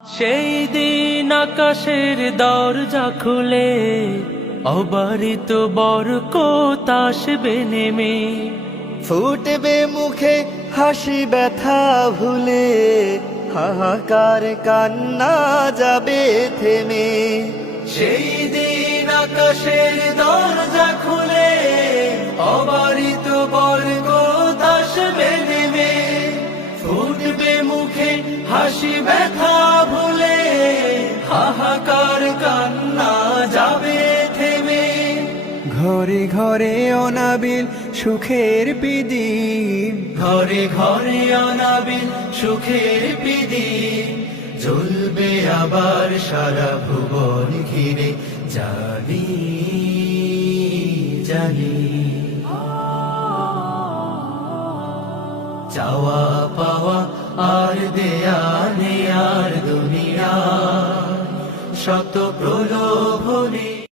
সেই দিন আকাশের দরজা খুলে অবারিত বরকত আসবে নেমে, ফুটবে মুখে হাসি ব্যথা ভুলে, হাহাকার কান্না যাবে থেমে। সেই দিন আকাশের দরজা খুলে অবারিত বরকত আসবে নেমে, ফুটবে মুখে হাসি ব্যথা ভুলে, হাহাকার কান্না যাবে থেমে। ঘরে ঘরে অনাবিল সুখের পিদিম, ঘরে ঘরে অনাবিল সুখের পিদিম, জ্বলবে আবার সারা ভুবন ঘিরে। জানি জানি চাওয়া পাওয়া আর দেয়া নেয়ার দুনিয়া, শত প্রলোভনে